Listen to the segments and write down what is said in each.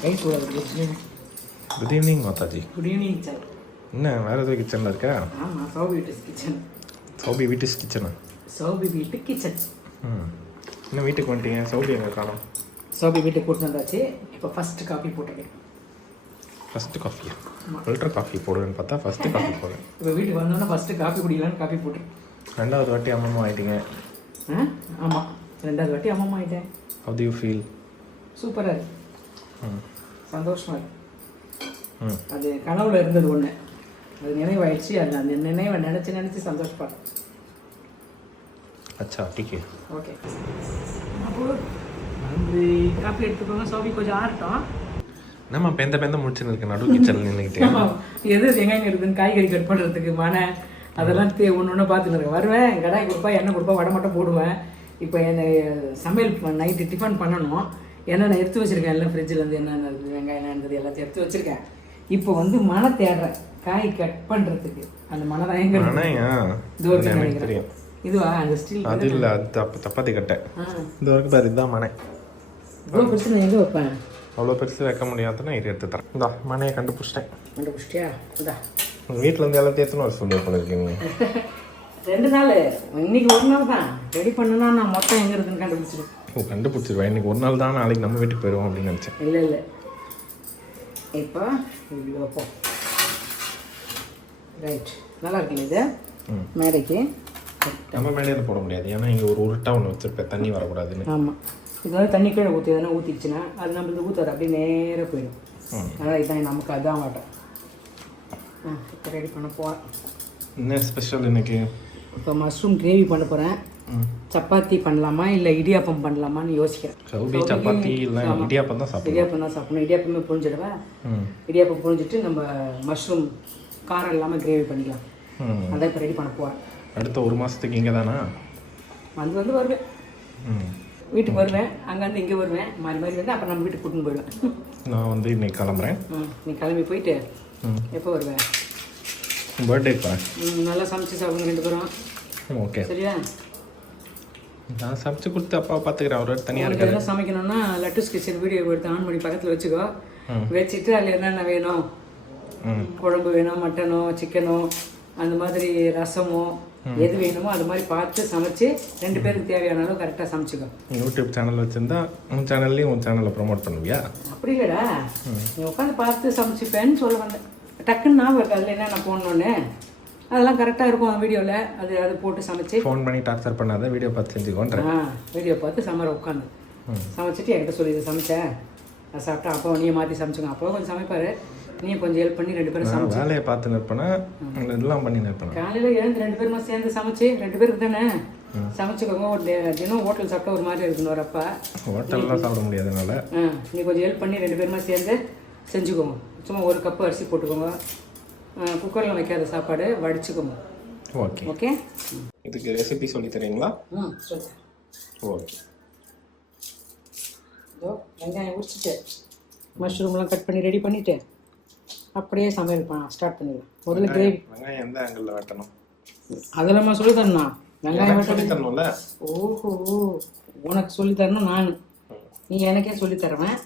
Good evening Mataji. Good evening sir. என்ன வேறு எதுவும் கிச்சனில் இருக்கா? ஆமாம், சௌபி வீட்டு கிச்சன். சௌபி வீட்டு கிச்சனா? சௌபி வீட்டு கிச்சன். இன்னும் வீட்டுக்கு வந்துட்டீங்க, சௌபி எங்கே காணோம்? சௌபி வீட்டுக்கு கூட்டு வந்தாச்சு. இப்போ ஃபஸ்ட்டு காஃபி போட்டுருக்கேன். ஃபஸ்ட்டு காஃபியா? ஃபில்டர் காஃபி போடுவேன்னு பார்த்தா ஃபஸ்ட்டு காஃபி போடுவேன். இப்போ வீட்டுக்கு வந்தோன்னா ஃபஸ்ட்டு காஃபி குடிக்கலான்னு காஃபி போட்டுருக்கேன். ரெண்டாவது வாட்டி அம்மம்மா ஆகிட்டீங்க. ஆமாம், ரெண்டாவது வாட்டி அம்மம்மா ஆகிட்டேன். How do you feel? சூப்பராக இருக்கு, சந்தோஷமாக இருக்கு. அது கனவுல இருந்தது ஒன்று, அது நினைவாயிடுச்சு. அது அந்த நினைவை நினச்சி சந்தோஷப்படுறேன். அச்சா டீக்கே. ஓகே, அப்போ வந்து காஃபி எடுத்துக்கோங்க. சௌபி கொஞ்சம் ஆறட்டும். நம்ம பெந்த முடிச்சுன்னு இருக்கு நடு கிச்சனில் நின்றுக்கிட்டே. எது வெங்காயம் இருக்குதுன்னு காய்கறி கட் பண்ணுறதுக்கு அதெல்லாம் ஒன்று ஒன்று பார்த்துன்னு இருக்கேன். வருவேன், கடாய் கொடுப்பா, எண்ணெய் கொடுப்பா, வடை மட்டும் போடுவேன். இப்போ என்னை சமையல் நைட்டு டிஃபன் பண்ணணும். என்னென்ன எடுத்து வச்சுருக்கேன் எல்லாம் ஃப்ரிட்ஜிலேருந்து, என்னென்ன வெங்காயம் என்னது எல்லாத்தையும் எடுத்து வச்சுருக்கேன். இப்போ வந்து மனை தேடுறேன் காய் கட் பண்ணுறதுக்கு. அந்த மனை தான் எங்கே நினைக்கிறேன். இதுவா அந்த ஸ்டீல்? அது இல்லை, அது சப்பாத்தி கட்டை. இது வரைக்கும் பாரு, இதுதான் மனை. இவ்வளோ பெருசு நான் எங்கே வைப்பேன்? அவ்வளோ பெருசு வைக்க முடியாதுன்னா இது எடுத்து தரேன். இந்தா மனையை கண்டுபிடிச்சிட்டியா? இதா வீட்டில் இருந்து எல்லாத்தையும் எடுத்துன்னு வர சொல்லி போல இருக்கீங்க. 2 நாள், இன்னைக்கு ஒரு நாள் தான் ரெடி பண்ணுனா நான் மொத்தம் எங்கே இருக்குன்னு கண்டுபிடிச்சிருவேன். கண்டுபிடிச்சிருவேன். இன்னைக்கு ஒரு நாள் தான், நாளைக்கு நம்ம வீட்டுக்கு போயிடுவோம் அப்படின்னு நினச்சேன். இல்லை இப்போ இது வைப்போம். ரைட், நல்லா இருக்குல்ல இது மேடைக்கு? நம்ம மேடையில் போட முடியாது, ஏன்னா இங்கே ஒரு உருட்டா ஒன்று வச்சுருப்பேன், தண்ணி வரக்கூடாதுன்னு. ஆமாம், இதனால தண்ணி கீழே ஊற்றி எதனா ஊற்றிடுச்சுன்னா அது நம்மளுக்கு ஊற்றாது, அப்படியே நேராக போயிடும். அதனால் இதுதான் நமக்கு அதான் மாட்டோம். இப்போ ரெடி பண்ண போகிறேன். என்ன ஸ்பெஷல் இன்னைக்கு? இப்போ மஷ்ரூம் கிரேவி பண்ண போகிறேன். சப்பாத்தி பண்ணலாமா இல்லை இடியாப்பம் பண்ணலாமான்னு யோசிக்கிறேன். சப்பாத்தி இல்லை இடியாப்பம் தான் சாப்பிடுவேன். இடியாப்பம் தான் சாப்பிடணும். இடியாப்பமே புரிஞ்சிடுவேன். இடியாப்பம் புரிஞ்சிட்டு நம்ம மஷ்ரூம் காரம் இல்லாமல் கிரேவி பண்ணிக்கலாம். அதான் இப்போ ரெடி பண்ண போகிறேன். அடுத்த 1 மாதத்துக்கு இங்கே தானா? வந்து வருவேன், வீட்டுக்கு வருவேன். அங்கேருந்து இங்கே வருவேன், மாறி வந்து அப்புறம் நம்ம வீட்டுக்கு கூட்டின்னு போயிடுவேன். நான் வந்து இன்னைக்கு கிளம்புறேன். நீ கிளம்பி போயிட்டு எப்போ வருவேன்? பர்த்டேப்பா. நல்லா சமைச்சு சாப்பிடுங்க 2 பேரும். ஓகே, சரியா? நான் சமைச்சு கொடுத்து அப்பா பார்த்துக்கிறேன். அவர் தனியாக இருக்காரு. எல்லாம் சமைக்கணும்னா லட்டூஸ் கிச்சன் வீடியோ எடுத்து ஆன் பண்ணி பக்கத்தில் வச்சுக்கோ. வச்சுட்டு அதில் என்னென்ன வேணும், குழம்பு வேணும், மட்டனோ சிக்கனோ அந்த மாதிரி ரசமோ எது வேணுமோ அது மாதிரி பார்த்து சமைச்சு 2 பேருக்கு தேவையான அளவு கரெக்டாக சமைச்சிக்கோ. யூடியூப் சேனல் வச்சுருந்தா உன் சேனல்லையும் உன் சேனலை ப்ரொமோட் பண்ணுவியா? அப்படி இல்லைடா, நீ உட்காந்து பார்த்து சமைச்சிப்பேன்னு சொல்ல வந்தேன். டக்குன்னு ஞாபகம் இருக்கு அதில் என்னென்ன போடணுன்னு. அதெல்லாம் கரெக்டாக இருக்கும் வீடியோவில். அது போட்டு சமைச்சு ஃபோன் பண்ணி டார்ச்சர் பண்ணாத, வீடியோ பார்த்து செஞ்சுக்கோன்றேன். வீடியோ பார்த்து சமரை உட்காந்து சமைச்சிட்டு என்கிட்ட சொல்லி இதை சமைச்சேன், நான் சாப்பிட்டா அப்போ நீ மாற்றி சமைச்சுங்க. அப்போ கொஞ்சம் சமைப்பார், நீ கொஞ்சம் ஹெல்ப் பண்ணி 2 பேரும் சமைச்சு வேலையை பார்த்து நிற்பேன், இதெல்லாம் பண்ணி நிற்பேன். காலையில் எழுந்து 2 பேருமா சேர்ந்து சமைச்சு 2 பேருக்கு தானே சமைச்சுக்கோங்க. தினம் ஹோட்டல் சாப்பிட்டா ஒரு மாதிரி இருக்குன்னு வரப்பா. ஹோட்டல்லாம் சாப்பிட முடியாதனால நீ கொஞ்சம் ஹெல்ப் பண்ணி 2 பேருமா சேர்ந்து செஞ்சுக்கோங்க. சும்மா 1 கப்பு அரிசி போட்டுக்கோங்க. குக்கரில் வைக்காத சாப்பாடு வடிச்சுக்கோங்க. Okay okay. இதுக்கு ரெசிபி சொல்லி தரீங்களா? சொல்லுங்கள். ஓகே. இதோ வெங்காயம் உரிச்சிட்டு மஷ்ரூம்லாம் கட் பண்ணி ரெடி பண்ணிவிட்டு அப்படியே சமையல் ஸ்டார்ட் பண்ணிடலாம். முதல்ல கிரேவி. வெங்காயம் எந்த ஆங்கிளில் வெட்டணும் அதெல்லாம் சொல்லி தரணும்ண்ணா. வெங்காயம் சொல்லி தரணும்ல? ஓஹோ, உனக்கு சொல்லி தரணும் நான், நீ எனக்கே சொல்லி தருவேன்.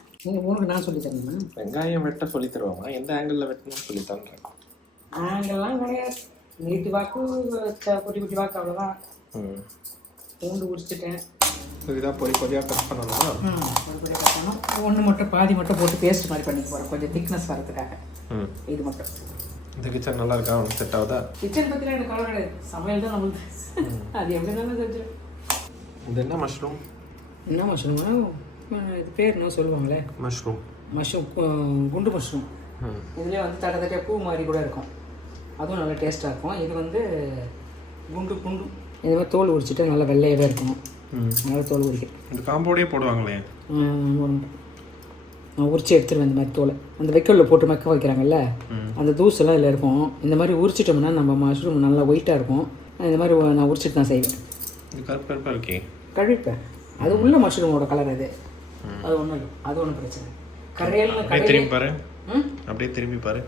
உனக்கு நான் சொல்லி தரணுமா? வெங்காயம் வெட்ட சொல்லி தருவாங்க, எந்த ஆங்கிளில் வெட்டணும்னு சொல்லி தரேன். ஆங்கிள்லாம் கிடையாது, நீட்டு வாக்கு குட்டி குட்டி வாக்கு, அவ்வளோதான். பூண்டு உரிச்சிட்டேன். இதாக பொடியாக கட் பண்ணணும். பொடியாக கட் பண்ணணும். ஒன்று மட்டும் பாதி மட்டும் போட்டு பேஸ்ட் மாதிரி பண்ணி போகிறேன், கொஞ்சம் திக்னஸ் வரதுக்காக. இது மட்டும். இந்த கிச்சன் நல்லா இருக்கா? செட் ஆகுதா? கிச்சன் பற்றிலாம் எனக்கு கவலை கிடையாது, சமையல் தான் நம்மளுக்கு. அது எப்படி தானே தெரிஞ்சு. இது என்ன மஷ்ரூம்? என்ன மஷ்ரூமா? இது பேர் என்ன சொல்லுவாங்களே? மஷ்ரூம். குண்டு மஷ்ரூம். இதுலேயே வந்து தட்டத்தட்டியாக பூ மாதிரி கூட இருக்கும், அதுவும் நல்லா டேஸ்ட்டாக இருக்கும். இது வந்து குண்டு இது மாதிரி தோல் உரிச்சிட்டு நல்லா வெள்ளையாகவே இருக்கணும். நல்லா தோல் உரிக்கிறேன். இந்த காம்போடே போடுவாங்களே, நான் உரிச்சு எடுத்துருவேன். இந்த மாதிரி தோலை அந்த வைக்கோலில் போட்டு மக்க வைக்கிறாங்கல்ல, அந்த தூசெல்லாம் இதில் இருக்கும். இந்த மாதிரி உரிச்சிட்டோம்னா நம்ம மஷ்ரூம் நல்லா ஒயிட்டாக இருக்கும். இந்த மாதிரி நான் உரிச்சிட்டு தான் செய்வேன். கருப்பாக இருக்கே, கழுவிப்பேன். அது உள்ள மஷ்ரூமோட கலர் அது. அது ஒன்றும் இல்லை, அது ஒன்றும் பிரச்சனை. கரையல்னு திரும்பி பாரு, அப்படியே திரும்பி பாரு.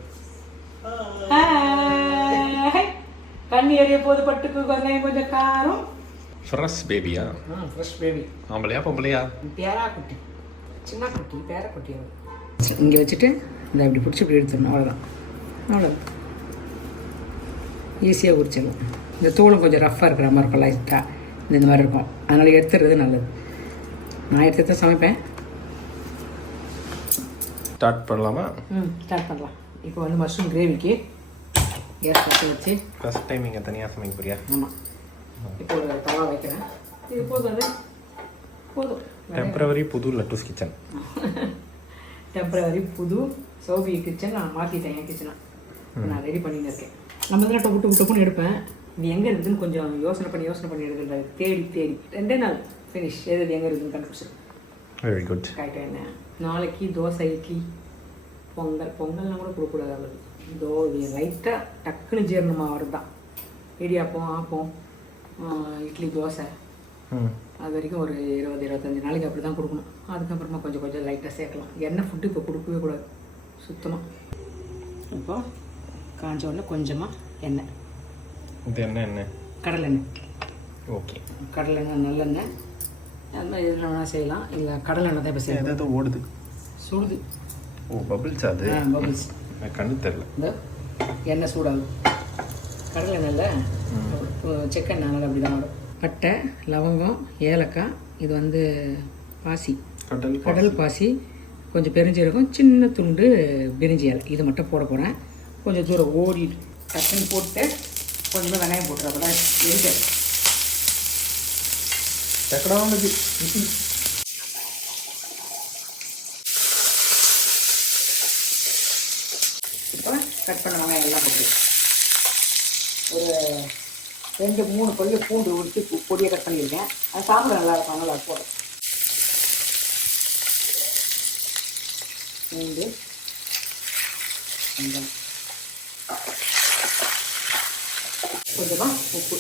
கண்ணி எறிய போது பட்டுக்கு வெங்காயம் கொஞ்சம் காரம். ஃப்ரெஷ் பேபியா? Fresh baby. ஆம்பளையா பொம்பளையா? பேரா குட்டி, சின்ன குட்டி, பேர குட்டி. இங்கே வச்சுட்டு இதை அப்படி பிடிச்சி இப்படி எடுத்துடணும். அவ்வளோதான். அவ்வளோதான், ஈஸியாக உரிச்சிடலாம். இந்த தூளும் கொஞ்சம் ரஃப்பாக இருக்கிற மாதிரி இருக்கும், லைட்டாக இந்த மாதிரி இருக்கும். அதனால் எடுத்துடுறது நல்லது. நான் எடுத்து தான் சமைப்பேன். ஸ்டார்ட் பண்ணலாமா? ஸ்டார்ட் பண்ணலாம். இப்போ வந்து மஷ்ரூம் கிரேவிக்கு கேஸ் பற்ற வச்சு ஃபஸ்ட் டைம் இங்கே தனியாக சமைக்க போறியா? ஆமாம். இப்போ ஒரு தவா வைக்கிறேன். இது போதும், போதும். டெம்பரவரி புது லட்டூஸ் கிச்சன். டெம்பரவரி புது சௌபி கிச்சன் நான் மாற்றிட்டேன். என் கிச்சனை நான் ரெடி பண்ணின்னு இருக்கேன். நம்ம வந்து டொப்பு டொப்புன்னு எடுப்பேன். இது எங்கே இருக்குதுன்னு கொஞ்சம் யோசனை பண்ணி எடுக்கிறது. தேடி 2 நாள் ஃபினிஷ். எது எங்கே இருக்குதுன்னு கண்டுபிடிச்சி. Very good. கரெக்டாக என்ன நாளைக்கு தோசை, இட்லி, பொங்கல்லாம் கூட கொடுக்கக்கூடாது. அவ்வளோ லைட்டாக டக்குன்னு ஜீரணமாக வருது தான். இடியாப்பம், ஆப்பம், இட்லி, தோசை, அது வரைக்கும் ஒரு 20-25 நாளைக்கு அப்படி தான் கொடுக்கணும். அதுக்கப்புறமா கொஞ்சம் லைட்டாக சேர்க்கலாம். எண்ணெய் ஃபுட்டு இப்போ கொடுக்கவே கூடாது சுத்தமாக. இப்போ காஞ்ச உடனே கொஞ்சமாக எண்ணெய். இது என்ன? கடலெண்ணெய். ஓகே. கடலெண்ணெய், நல்லெண்ணெய், அது மாதிரி எதில் வேணால் செய்யலாம். இல்லை கடலெண்ணெய் தான் இப்போ செய்யலாம். ஏதாவது ஓடுது, சுடுது. ஓ பபிள்ஸ். அது பபிள்ஸ் கண்ணு தெரில. இந்த எண்ணெய் சூடாகும். கடலெண்ணெயில் செக்கெண்ணெய் அப்படி தான் வரும். பட்டை, லவங்கம், ஏலக்காய், இது வந்து பாசி, கடல் பாசி, கொஞ்சம் பெருஞ்சீரகம், சின்ன துண்டு பிரிஞ்சி இலை, இது மட்டும் போட போகிறேன். கொஞ்சம் தூரம் ஓடிட்டு டக்குன்னு போட்டு கொஞ்சமாக வெங்காயம் போட்டுறேன். அப்போ தான் எரிக்காது. இப்போ கட் பண்ண வெங்காயம் எல்லாம் போட்டு ஒரு 2-3 பல்லு பூண்டு உரித்து பொடியை கட் பண்ணியிருக்கேன். அது சாப்பிட நல்லா இருக்கும். நல்லா போடும். பூண்டு, கொஞ்சமாக உப்பு,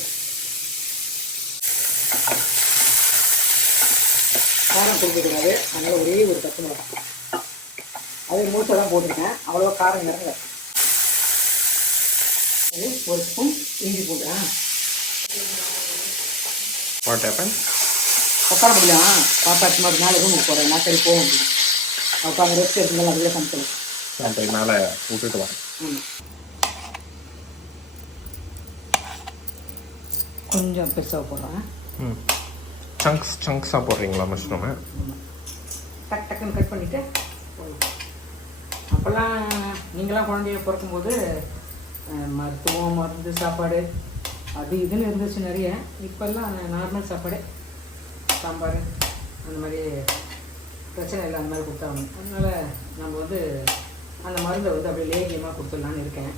காரம் கொடுக்கக்கூடாது. அதனால் ஒரே ஒரு பச்சை மிளகாய், அது முழுசாக தான் போட்டுருக்கேன். அவ்வளோவா காரம் இறங்க. அது ஒரு ஸ்பூன் இஞ்சி பூண்டு. உட்கார முடியலாம். பாப்பா சும்மா ஒரு 4 ரூமுக்கு போகிறேன். நான் சரி போக முடியும். உட்காந்து ரெஸ்ட் எடுத்துக்கலாம். அதுவே சமைக்கலாம். மேலே விட்டுட்டு வரேன். கொஞ்சம் பெருசாக போடுறேன். சங்க்ஸாக போடுறீங்களா மஷ்ரூமு? டக்குன்னு கட் பண்ணிவிட்டு அப்போல்லாம் நீங்களாம் குழந்தைய பிறக்கும்போது மருத்துவம், மருந்து, சாப்பாடு அது இதுன்னு இருந்துச்சு நிறைய. இப்போல்லாம் நார்மல் சாப்பாடு, சாம்பார், அந்த மாதிரி பிரச்சனை இல்லை. அந்த மாதிரி கொடுத்தாங்க. அதனால் நம்ம வந்து அந்த மருந்தை வந்து அப்படியே லேகியமாக கொடுத்துடலான்னு இருக்கேன்.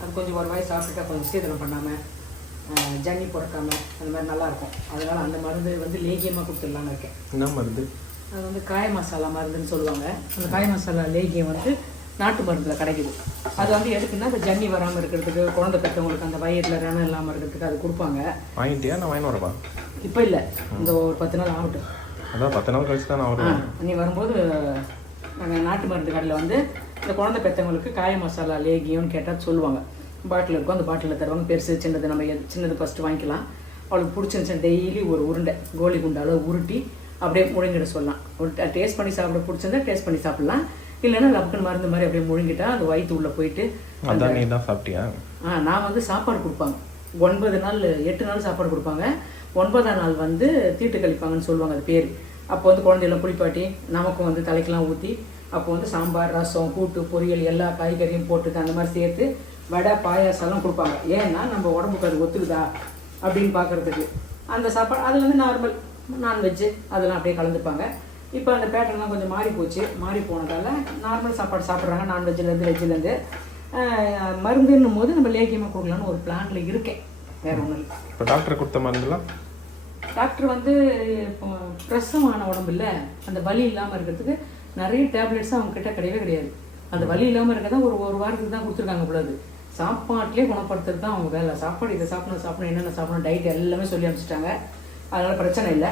அது கொஞ்சம் ஒரு வாய் சாப்பிட்டுட்டா கொஞ்சம் சீதனம் பண்ணாமல், ஜன்னி பிறக்காமல், அந்த மாதிரி நல்லாயிருக்கும். அதனால் அந்த மருந்து வந்து லேகியமாக கொடுத்துடலான்னு இருக்கேன். என்ன மருந்து? அது வந்து காய மசாலா மருந்துன்னு சொல்லுவாங்க. அந்த காய மசாலா லேகியம் வந்து நாட்டு மருந்தில் கிடைக்குது. அது வந்து எதுக்குன்னா அந்த ஜன்னி வராமல் இருக்கிறதுக்கு, குழந்தை பெற்றவங்களுக்கு அந்த வயிறில் ரணம் இல்லாமல் இருக்கிறதுக்கு அது கொடுப்பாங்க. வாங்கிட்டியா? நான் வாங்கி வரவா? இப்போ இல்லை, இந்த ஒரு 10 நாள் ஆகட்டும். அதான் 10 நாள் கழிச்சு தான் நான் வருவேன். நீ வரும்போது நாங்கள் நாட்டு மருந்து கடையில் வந்து இந்த குழந்தை பெற்றவங்களுக்கு காய மசாலா லேகியம்னு கேட்டால் சொல்லுவாங்க. பாட்டில் இருக்கும். அந்த பாட்டிலில் தருவாங்க. பெருசு சின்னது, நம்ம சின்னது ஃபஸ்ட்டு வாங்கிக்கலாம். அவளுக்கு பிடிச்சிருந்துச்சு டெய்லி ஒரு உருண்டை கோலி குண்டால உருட்டி அப்படியே முழுங்கிட சொல்லலாம். ஒரு டேஸ்ட் பண்ணி சாப்பிட பிடிச்சிருந்தா டேஸ்ட் பண்ணி சாப்பிட்லாம். இல்லைன்னா லப்புன்னு மருந்து மாதிரி அப்படியே முழுங்கிட்டா அது வயிற்று உள்ளே போயிட்டு. அதான் நீ தான் சாப்பிட்டியா? நான் வந்து சாப்பாடு கொடுப்பாங்க. 9 நாள் 8 நாள் சாப்பாடு கொடுப்பாங்க. 9ஆம் நாள் வந்து தீட்டு கழிப்பாங்கன்னு சொல்லுவாங்க அது பேர். அப்போ வந்து குழந்தையெல்லாம் குளிப்பாட்டி நமக்கும் வந்து தலைக்கெல்லாம் ஊற்றி அப்போ வந்து சாம்பார், ரசம், கூட்டு, பொரியல் எல்லா காய்கறியும் போட்டு அந்த மாதிரி சேர்த்து வடை, பாயாசம்லாம் கொடுப்பாங்க. ஏன்னா நம்ம உடம்புக்கு அது ஒத்துக்குதா அப்படின்னு பார்க்குறதுக்கு. அந்த சாப்பாடு அதில் வந்து நார்மல் நான்வெஜ்ஜு அதெல்லாம் அப்படியே கலந்துப்பாங்க. இப்போ அந்த பேட்டர்லாம் கொஞ்சம் மாறி போச்சு. மாறி போனதால் நார்மல் சாப்பாடு சாப்பிட்றாங்க. நான்வெஜ்ஜிலேருந்து வெஜ்ஜிலேருந்து. மருந்துன்னும் போது நம்ம லேகியமாக கொடுக்கலான்னு ஒரு பிளானில் இருக்கேன். வேறு ஒன்றும் இல்லை. இப்போ டாக்டர் கொடுத்த மருந்துலாம் டாக்டர் வந்து இப்போ பிரசவமான உடம்பு இல்லை, அந்த வலி இல்லாமல் இருக்கிறதுக்கு நிறைய டேப்லெட்ஸ் அவங்கக்கிட்ட கிடையவே கிடையாது. அந்த வலி இல்லாமல் இருக்க தான் ஒரு வாரத்துக்கு தான் கொடுத்துருக்காங்க பொழுது. சாப்பாட்டிலே குணப்படுத்துறது தான் அவங்க வேலை. சாப்பாடு இதை சாப்பிடணும் என்னென்ன சாப்பிடணும் டயட் எல்லாமே சொல்லி அனுப்பிச்சிட்டாங்க. அதனால் பிரச்சனை இல்லை.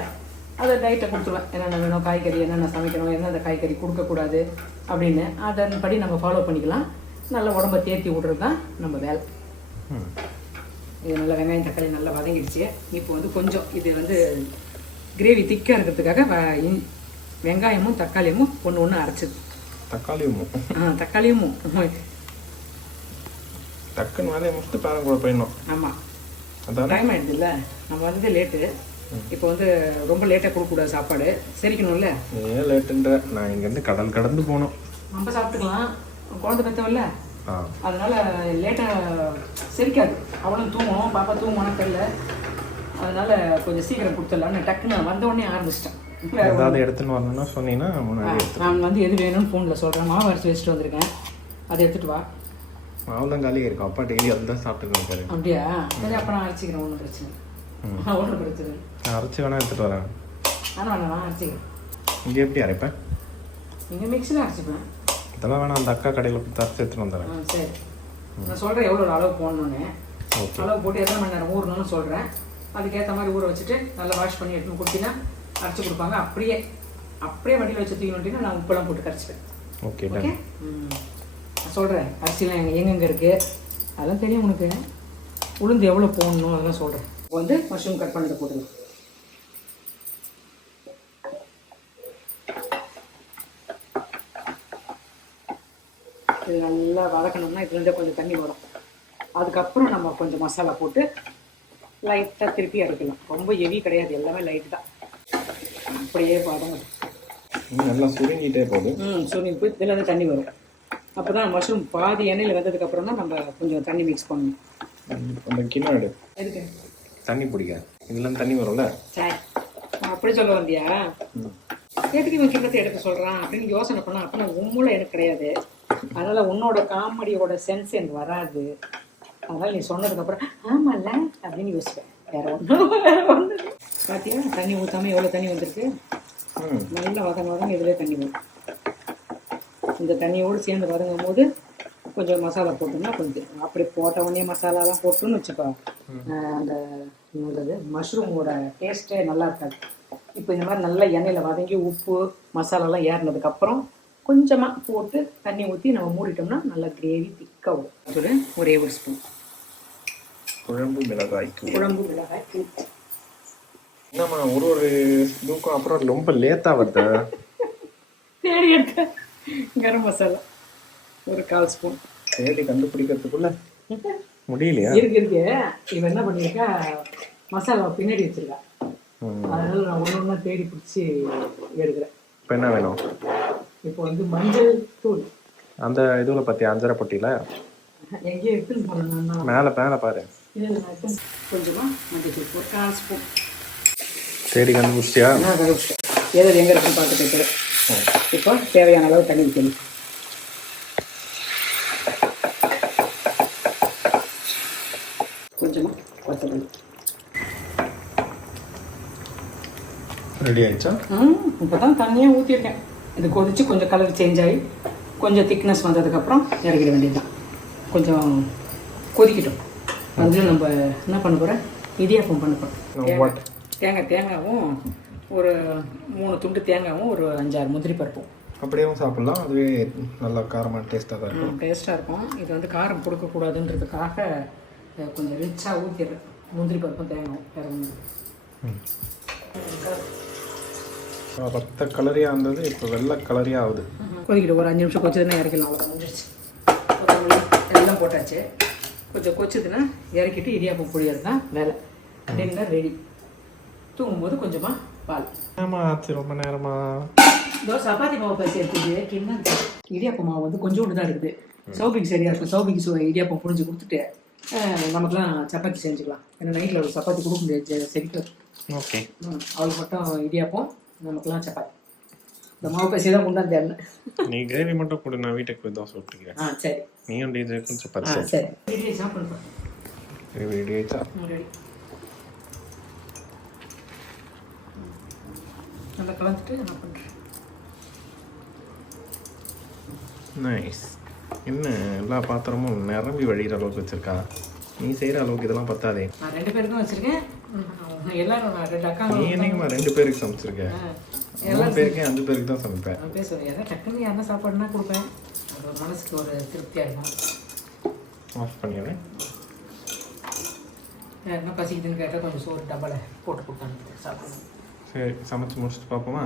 அதை டயட்டை கொடுத்துருவேன். என்னென்ன வேணும், காய்கறி என்னென்ன சமைக்கணும், என்னென்ன காய்கறி கொடுக்கக்கூடாது அப்படின்னு அதன்படி நம்ம ஃபாலோ பண்ணிக்கலாம். நல்ல உடம்பை தேர்த்தி விட்றது தான் நம்ம வேலை. இது நல்லா வெங்காயம் தக்காளி நல்லா வதங்கிடுச்சு. இப்போ வந்து கொஞ்சம் இது வந்து கிரேவி திக்காக இருக்கிறதுக்காக வெங்காயமும் தக்காளியும் ஒன்று அரைச்சிது. தக்காளியும் தக்காளியும் டக்குன்னு வேலையை முடிச்சுட்டு பேரன் கூட போயிடணும். ஆமாம், அதான் டைம் ஆகிடுதுல்ல. நம்ம வந்து லேட்டு. இப்போ வந்து ரொம்ப லேட்டாக கொடுக்கக்கூடாது சாப்பாடு, செரிக்கணும்ல. ஏன் லேட்டுன்ற? நான் இங்கேருந்து கடல் கடந்து போகணும். நம்ம சாப்பிட்டுக்கலாம், குழந்தை பெற்றவில்ல, ஆ அதனால் லேட்டாக செரிக்காது. அவளும் தூங்கணும், பாப்பா தூங்குவானா தெரியல. அதனால் கொஞ்சம் சீக்கிரம் கொடுத்துடலான்னு டக்குன்னு வந்த உடனே ஆரம்பிச்சிட்டேன். ஏதாவது எடுத்துன்னு வரணும்னா சொன்னீங்கன்னா முன்னாடி நான் வந்து எது வேணும்னு ஃபோனில் சொல்கிறேன். மாவு அரைச்சி வச்சுட்டு வந்திருக்கேன், அதை எடுத்துகிட்டு வா. மாவு தான் காலியாக இருக்கும். அப்பா டெய்லி அதுதான் சாப்பிட்டுருக்கேன் பாரு. அப்படியா? சரி, அப்போ நான் அரைச்சிக்கிறேன், ஒன்றும் பிரச்சனை ஒன்றும் பிரச்சனை. நான் அரைச்சி வேணா எடுத்துகிட்டு வரேன். ஆனால் வேணாம், நான் அரைச்சிக்கிறேன். இங்கே எப்படி அரைப்பேன்? இங்கே மிக்ஸியில் அரைச்சிப்பேன். இதெல்லாம் வேணாம், அந்த அக்கா கடையில் போய் அரைச்சி எடுத்துகிட்டு வந்துடுறேன். சரி, நான் சொல்கிறேன் எவ்வளோ அளவு போடணுன்னு. ஓகே. அளவு போட்டு எத்தனை மணி நேரம் ஊறணும்னு சொல்கிறேன். அதுக்கேற்ற மாதிரி ஊற வச்சுட்டு நல்லா வாஷ் பண்ணி எடுத்துன்னு கொடுத்தீங்கன்னா அரைச்சி கொடுப்பாங்க. அப்படியே வண்டியில் வச்சு தூக்கிட்டீங்கன்னா நான் உப்பெல்லாம் போட்டு கரைச்சிப்பேன். Okay okay. நான் சொல்கிறேன் அரிசிலாம் எங்கெங்கே இருக்குது அதெல்லாம் தெரியும் உனக்கு. உளுந்து எவ்வளோ போடணும் அதெல்லாம் சொல்கிறேன். வந்து மஷ்ரூம் கட் பண்ணிட்டு போட்டுக்கலாம். இது நல்லா வதக்கணும்னா இதுலேருந்தே கொஞ்சம் தண்ணி வரும். அதுக்கப்புறம் நம்ம கொஞ்சம் மசாலா போட்டு லைட்டாக திருப்பி இறக்கலாம். ரொம்ப ஹெவி கிடையாது, எல்லாமே லைட்டு தான். அப்படியே வதங்கணும். நல்லா சுருங்கிட்டே போகுது. சுருங்கி போய் இதுலேருந்து தண்ணி வரும். அப்போ தான் மஷ்ரூம் பாதி எண்ணெயில் வந்ததுக்கப்புறம் தான் நம்ம கொஞ்சம் தண்ணி மிக்ஸ் பண்ணணும். அந்த கிண்ணம் எதுக்கு தண்ணி பிடிக்க இதுலேருந்து தண்ணி வரும்ல. சரி, அப்படி சொல்ல வந்தியா? எதுக்கு இவன் கிண்ணத்தை எடுக்க சொல்கிறான் அப்படின்னு யோசனை பண்ணால் அப்படின்னா உண்மையில எனக்கு கிடையாது. அதனால் உன்னோட காமெடியோட சென்ஸ் எனக்கு வராது. அதனால் நீ சொன்னதுக்கப்புறம் ஆமாம்ல அப்படின்னு யோசிப்பேன். வேற ஒன்று பார்த்தியா? தண்ணி ஊற்றாமல் எவ்வளோ தண்ணி வந்திருக்கு. நல்லா வதங்க இதிலே தண்ணி வரும். இந்த தண்ணியோடு சேர்ந்து வதங்கும் போது கொஞ்சம் மசாலா போட்டோம்னா கொஞ்சம் அப்படி போட்ட உடனே மசாலாலாம் போட்டோன்னு வச்சுக்கோ, அந்த என்னது மஷ்ரூமோட டேஸ்ட்டே நல்லா இருக்காது. இப்போ இந்த மாதிரி நல்லா எண்ணெயில் வதங்கி உப்பு மசாலாலாம் ஏறினதுக்கப்புறம் கொஞ்சமாக போட்டு தண்ணி ஊற்றி நம்ம மூடிட்டோம்னா நல்லா கிரேவி திக்காக வரும். அதோட ஒரே ஒரு ஸ்பூன் குழம்பு மிளகாய் தூள். என்னம்மா ஒரு இதுக்கும் அப்புறம் ரொம்ப லேட்டாக வருது. தேடி எடுக்க கரம் மசாலா ஒரு 1/4 ஸ்பூன் தேடி கண்டுபிடிக்கிறதுக்குள்ள முடியலையா? இருக்கு. இவன் என்ன பண்ணியிருக்கா, மசாலா பின்னாடி வச்சிருக்கா. அதனால நான் ஒன்று தேடி பிடிச்சி எடுக்கிறேன். இப்போ என்ன வேணும்? இப்போ வந்து மஞ்சள் தூள் அந்த இதுல பத்தி அஞ்சரை பொட்டியில எங்கேயும் எடுத்துன்னு போனேன். மேலே பாரு. கொஞ்சமா மஞ்சள் தூள் ஒரு 1/4 ஸ்பூன் தேடி கண்டுபிடிச்சியா? ஏதாவது எங்கே இருக்குன்னு பார்த்துட்டு இப்போ தேவையான அளவு தண்ணி ஊற்றணும். கொஞ்சமாக கொத்தமல்லி. ரெடி ஆயிடுச்சா? இப்போ தான் தண்ணியாக ஊற்றிருக்கேன். இது கொதிச்சு கொஞ்சம் கலர் சேஞ்ச் ஆகி கொஞ்சம் திக்னஸ் வந்ததுக்கப்புறம் இறக்கிட வேண்டியதுதான். கொஞ்சம் கொதிக்கட்டும். அதில் நம்ம என்ன பண்ண போகிறோம், இடியாப்பம் பண்ண போகிறோம். தேங்காவும் ஒரு 3 துண்டு தேங்காவும் ஒரு 5-6 முந்திரி பருப்பும். அப்படியேவும் சாப்பிட்லாம். அதுவே நல்லா காரமாக டேஸ்ட்டாக தான் இருக்கும். டேஸ்ட்டாக இருக்கும். இது வந்து காரம் கொடுக்கக்கூடாதுன்றதுக்காக கொஞ்சம் ரிச்சாக ஊற்றிடுறேன். முந்திரி பருப்பும் தேங்காவும் வேறு ரத்த கலரியாக இருந்தது இப்போ வெள்ளை கலரியாக ஆகுது. கொதிக்கிட்டு ஒரு 5 நிமிஷம் கொச்சதுன்னா இறக்கலாம். அவ்வளோ முடிஞ்சிருச்சு. கொத்தமல்லி எல்லாம் போட்டாச்சு. கொஞ்சம் கொச்சதுன்னா இறக்கிட்டு இடியாப்பம் புளியறது தான் வேலை. Dinner ready. தூங்கும்போது கொஞ்சமாக பால். ஆமாம், ஆச்சு ரொம்ப நேரமா. இதோ சப்பாத்தி மாவு பசி எடுத்துட்டு கிண்ணம் இடியாப்பம் மாவு வந்து கொஞ்சோண்டு தான் இருக்குது. சௌபிக்கு சரியாக இருக்கும். சௌபிக்கு இடியாப்பம் புரிஞ்சு கொடுத்துட்டு நமக்குலாம் சப்பாத்தி செஞ்சுக்கலாம். ஏன்னா நைட்டில் ஒரு சப்பாத்தி கொடுக்க முடியாது செரிக்கல. ஓகே, அவளுக்கு மட்டும் இடியாப்பம், நமக்குலாம் சப்பாத்தி. இந்த மாவு பசி தான் கொண்டாந்து தேவை. நீ கிரேவி மட்டும் கொடு, நான் வீட்டுக்கு போய் தோசை விட்டுக்கிறேன். சரி, நீயும் டிஜேக்கும் சப்பாத்தி. சரி ரெடி சாப்பிடுப்பா. ரெடி ஆயிடுச்சா? ரெடி. நல்லா கலந்துட்டு என்ன பண்ணுறேன். நைஸ். என்ன எல்லா பாத்திரமும் நிரம்பி வழிகிற அளவுக்கு வச்சிருக்கா. நீ செய்கிற அளவுக்கு இதெல்லாம் பத்தாதே. நான் 2 பேருக்கு தான் வச்சுருக்கேன். எல்லாரும் 2 அக்கா. நீ என்னைக்குமா 2 பேருக்கு சமைச்சிருக்கேன்? 3 பேருக்கு 5 பேருக்கு தான் சமைப்பேன். நான் பேசுவேன். எதாவது டக்குன்னு யாருன்னா சாப்பாடுனா கொடுப்பேன். அது மனசுக்கு ஒரு திருப்தியாக இருக்கும். ஆஃப் பண்ணிடுறேன். யாருன்னா பசிக்குதுன்னு கேட்டால் கொஞ்சம் சோறு டப்பாவில் போட்டு கொடுத்தாங்க சாப்பிடுவோம். சரி, சமைச்சு முடிச்சுட்டு பார்ப்போமா?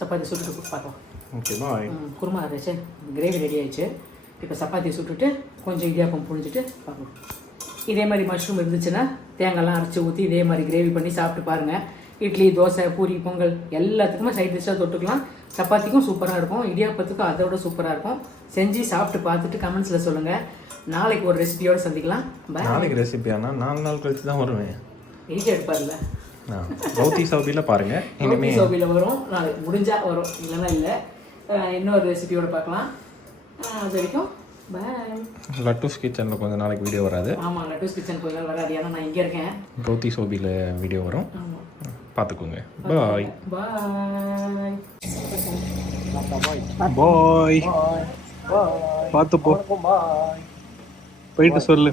சப்பாத்தி சுட்டுட்டு பார்ப்போம். Okay bye. குருமா அரைச்சி கிரேவி ரெடி ஆயிடுச்சு. இப்போ சப்பாத்தி சுட்டுட்டு கொஞ்சம் இடியாப்பம் புழிஞ்சிட்டு பார்க்கலாம். இதே மாதிரி மஷ்ரூம் இருந்துச்சுன்னா தேங்காய்லாம் அரைச்சி ஊற்றி இதே மாதிரி கிரேவி பண்ணி சாப்பிட்டு பாருங்கள். இட்லி, தோசை, பூரி, பொங்கல் எல்லாத்துக்குமே சைட் டிஷ்ஷாக தொட்டுக்கலாம். சப்பாத்திக்கும் சூப்பராக இருக்கும், இடியாப்பத்துக்கும் அதோட சூப்பராக இருக்கும். செஞ்சு சாப்பிட்டு பார்த்துட்டு கமெண்ட்ஸில் சொல்லுங்கள். நாளைக்கு ஒரு ரெசிபியோடு சந்திக்கலாம். நாளைக்கு ரெசிபியானா 4 நாள் கழிச்சு தான் வருவேன். எடிட் எடுப்பார்ல கௌதி சௌபியில் பாருங்கள். இனிமேல் சௌபியில் வரும், நாளைக்கு முடிஞ்சால் வரும், இல்லைன்னா இல்லை. இன்னொரு ரெசிபியோடு பார்க்கலாம். அது வரைக்கும் பாய். லட்டூஸ் கிச்சனில் கொஞ்சம் நாளைக்கு வீடியோ வராது. ஆமாம், லட்டூஸ் கிச்சன் கொஞ்ச நாள் வராது, ஏன்னா நான் இங்கே இருக்கேன். கௌதி சௌபியில் வீடியோ வரும், ஆமாம். பார்த்துக்கோங்க. பாய் பாய் பாய். பார்த்து போ, போயிட்டு சொல்லு.